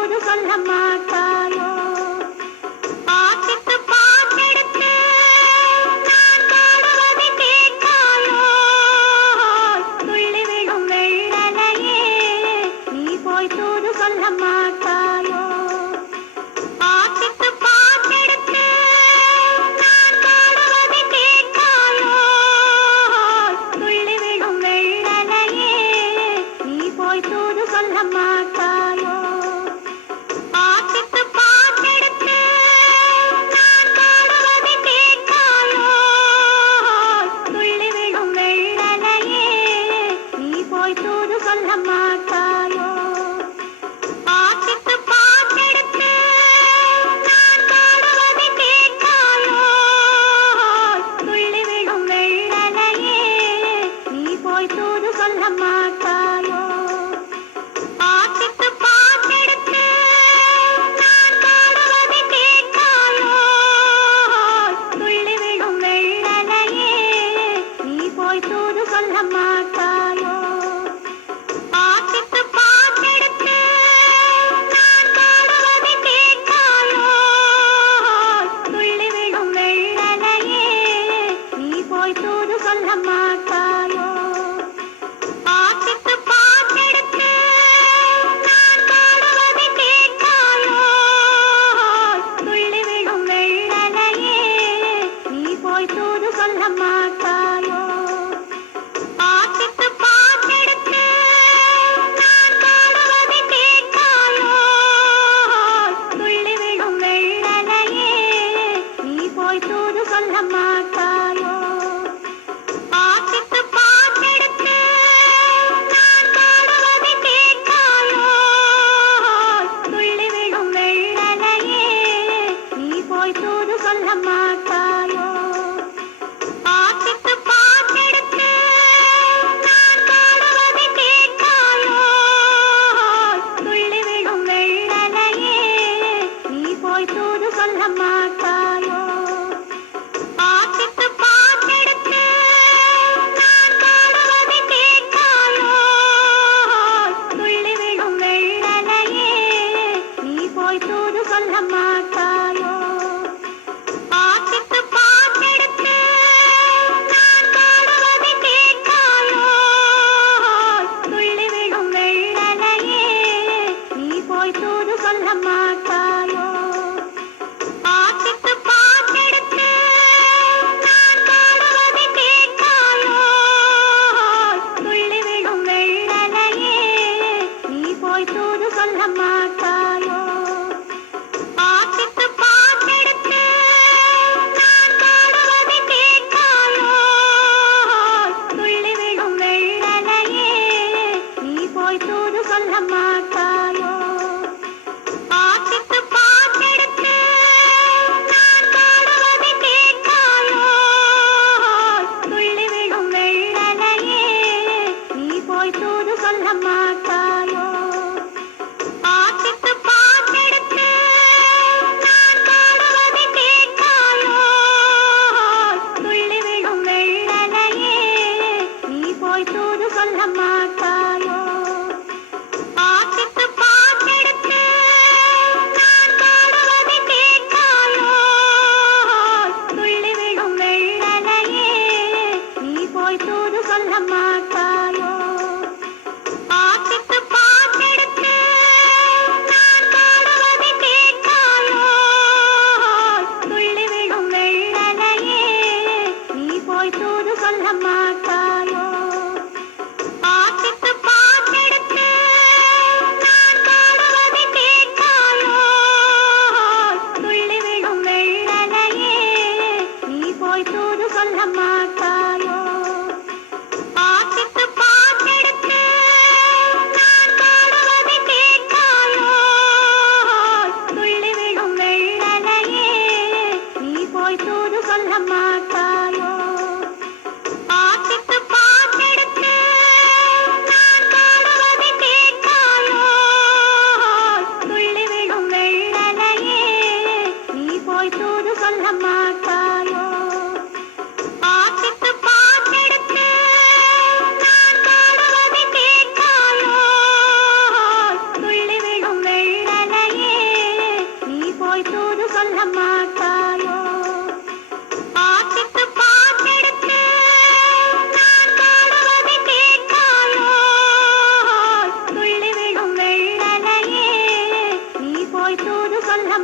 தூது சொல்ல மாட்டாயோ? பாட்டுக்கு பாட்டெடுத்து நான் பாடுவதை கேட்காயோ? துள்ளி விடும் வெள்ளலையே நீ போய் தூது சொல்ல மாட்டாயோ? பாட்டுக்கு பாட்டெடுத்து நான் பாடுவதை கேட்காயோ? துள்ளி விடும் வெள்ளலையே நீ போய் தூது சொல்ல மாட்டாயோ? பாட்டுக்கு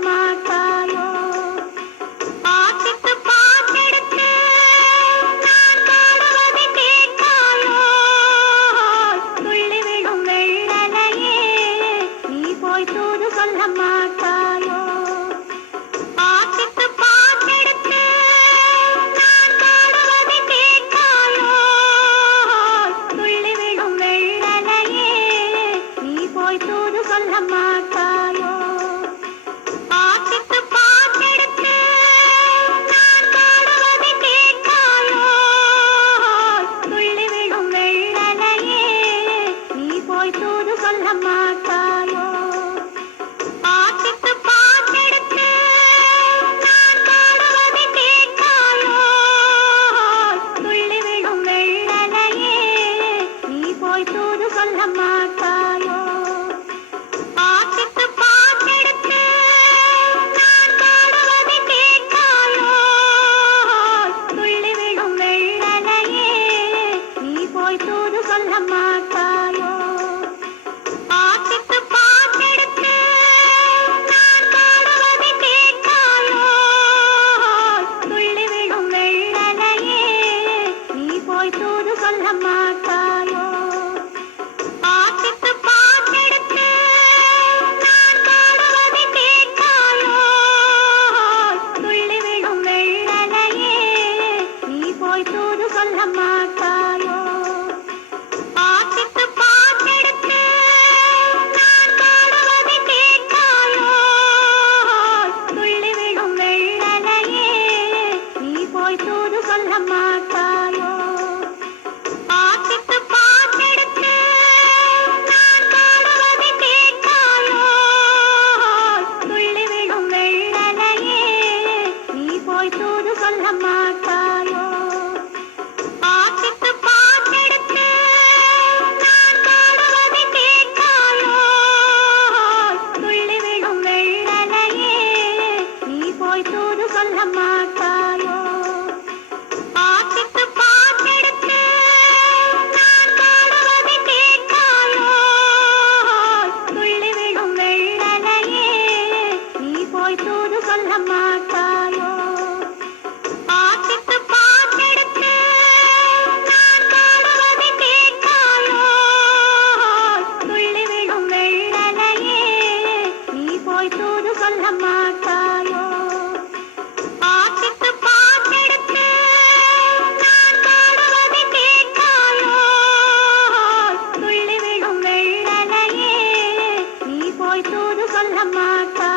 மாட்டாயோ? பாட்டுக்கு பாட்டெடுத்து நான் பாடுவதை கேட்காயோ? துள்ளி விழும் வெள்ளலையே, நீ போய் தூது சொல்ல மாட்டாயோ? பாட்டுக்கு பாட்டெடுத்து நான் பாடுவதை கேட்காயோ? துள்ளி விழும் வெள்ளலையே, நீ போய் தூது சொல்ல மாட்டாயோ? பாட்டுக்கு பாட்டெடுத்து நான் பாடுவதை கேட்காயோ? துள்ளி விழும் வெள்ளலையே, நீ போய் தூது சொல்ல மாட்டாயோ? பாட்டுக்கு பாட்டெடுத்து நான் பாடுவதை கேட்காயோ? துள்ளி விழும் வெள்ளலையே, நீ போய் தூது சொல்ல மாட்டாயோ? பாட்டுக்கு பாட்டெடுத்து நான் பாடுவதை கேட்காயோ? துள்ளி விழும் வெள்ளலையே, நீ போய் தூது சொல்ல மாட்டாயோ? பாட்டுக்கு பாட்டெடுத்து நான் பாடுவதை கேட்காயோ? துள்ளி விழும் வெள்ளலையே, நீ போய் தூது சொல்ல மாட்டாயோ? பாட்டுக்கு பாட்டெடுத்து நான் பாடுவதை கேட்காயோ? துள்ளி விழும் வெள்ளலையே, நீ போய் தூது சொல்ல மாட்டாயோ? பாட்டுக்கு பாட்டெடுத்து நான் பாடுவதை கேட்காயோ? துள்ளி விழும் வெள்ளலையே, நீ போய் தூது சொல்ல மாட்டாயோ? பாட்டுக்கு பாட்டெடுத்து நான் பாடுவதை கேட்காயோ? துள்ளி விழும் வெள்ளலையே, நீ போய் தூது சொல்ல மாட்டாயோ? பாட்டுக்கு பாட்டெடுத்து நான் பாடுவதை கேட்காயோ? துள்ளி விழும் வெள்ளலையே, நீ போய் தூது சொல்ல மாட்டாயோ? பாட்டுக்கு பாட்டெடுத்து நான் பாடுவதை கேட்காயோ? துள்ளி விழும் வெள்ளலையே, நீ போய் தூது சொல்ல மாட்டாயோ? பாட்டுக்கு பாட்டெடுத்து நான் பாடுவதை கேட்காயோ? துள்ளி விழும் வெள்ளலையே, நீ போய் தூது சொல்ல மாட்டாயோ? பாட்டுக்கு பாட்டெடுத்து நான் பாடுவதை கேட்காயோ? துள்ளி விழும் வெள்ளலையே, நீ போய் தூது சொல்ல மாட்டாயோ?